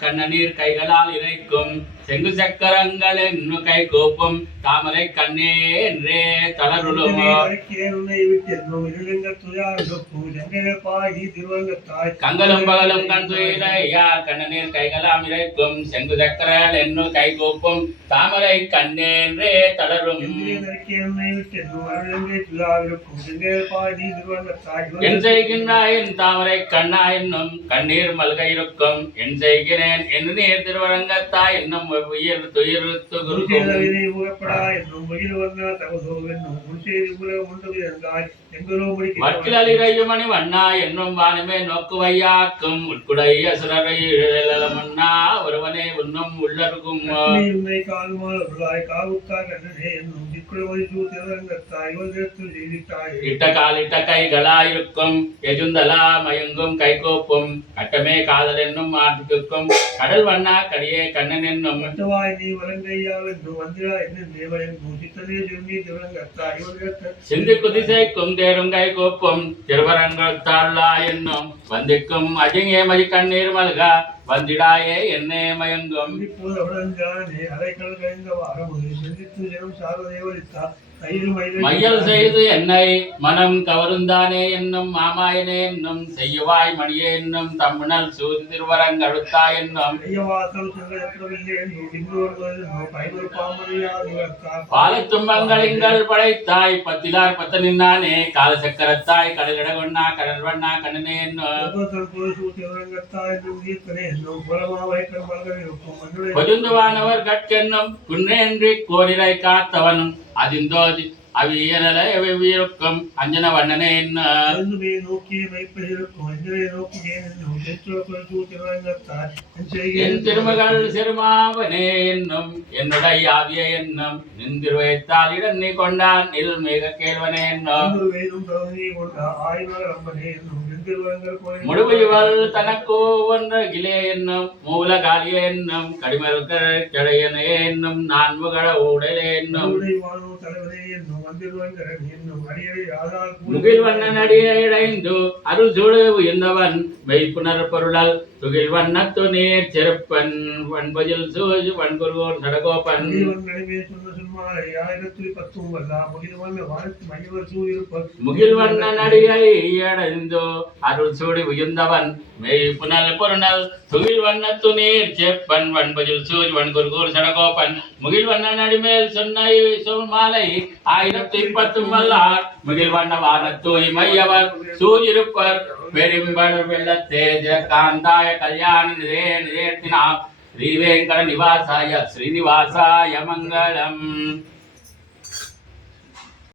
கண்ணநீர் கைகளால் இறைக்கும் செங்கு சக்கரங்கள் என்று கை கோப்பும் தாமரை கண்ணே என்றே தளருளும் கங்களும் பகலும் கண் துயிலையா கண்ணநீர் கைகளாம் இறைக்கும் செங்கு சக்கரல் என்று கை கோப்பும் தாமரை கண்ணே என்றே தளரும் என் செய்கின்றாய் என் தாமரை கண்ணா என்னும் கண்ணீர் மல்க இருக்கும் என் செய்கிறேன் என்று நீர் திருவரங்கத்தாய் என்னும் உயிர் துயிர்த்து மட்டிலையுமணி வண்ணா என்னும் வானமே நோக்குவையாக்கும் உட்குடை அசுரரை மன்னா ஒருவனே உன்னும் உள்ளருகும் இட்ட காலிட்ட கைகளாயிருக்கும் எஜுந்தலா மயங்கும் கைகோப்பும் கட்டமே காதல் என்னும் ஆட்டுக்கும் கடல் வண்ணா கடியே கண்ணன் என்னும் சிந்தி குதிசைக்கும் தேரும் கை கோப்பும் திருவரங்கள் தாழ்லா என்னும் வந்திக்கும் அஜிங்கே மதி கண்ணீர் மல்கா வந்திடாயே என்னே மயங்கும் மையல் செய்து என்னை மனம் கவருந்தானே என்னும் மாமாயனே என்னும் செய்யவாய் மணியே என்னும் தம்முனல் சூதி திருவரங்கழுத்தா என்னும் பாலத்தும்பங்களிங்கள் படைத்தாய் பத்திலார் பத்த நின்னானே கால சக்கரத்தாய் கடலிடவண்ணா கடல் வண்ணா கண்ணனே என்னும் பொதுந்துவானவர் கற்கென்னும் குன்றேன்றி கோரிலை காத்தவனும் அதிந்தோதி அவியனல வீருக்கும் அஞ்சன வண்ணனே என்ன என் திருமகள் சிறுமாவனே என்னும் என்னுடைய ஆவிய என்னும் நின்றிருவைத்தால் இடன்னி கொண்டான் நில் மிக கேள்வனே என்னும் முழுவல் தனக்கோ ஒன்ற கிளே என்னும் மூல காலிய என்னும் கடிமல்கள் கடையனே என்னும் நான்முகட உடலே என்னும் முகில் வண்ணன் அடியை இடைந்து அருள் சூடு உயர்ந்தவன் மெய்ப்புணர் பொருளால் துகில் வண்ணத்து நீர் செருப்பன் வன்பதில் சூஜ் வன்குருவோன் சடகோப்பன் முகில் வண்ணன் அடியை அடைந்து அருள் சூடி உயர்ந்தவன் மெய்ப்புணல் பொருணல் துகில் வண்ணத்து நீர் செப்பன் வன்பதில் சூஜ் வன்குருகூர் சடகோப்பன் முகில் வண்ணன் அடிமேல் சொன்ன மாலை 1010 வல்லார் முகில் வண்ண வானத்தூய் மையவர் சூரிருப்பர் பெரும்பல் வெள்ளத்தேஜ காந்தாய கல்யாணி நிதேர்த்தினாம் ஸ்ரீவேங்கட நிவாசாய ஸ்ரீனிவாசாய மங்களம்.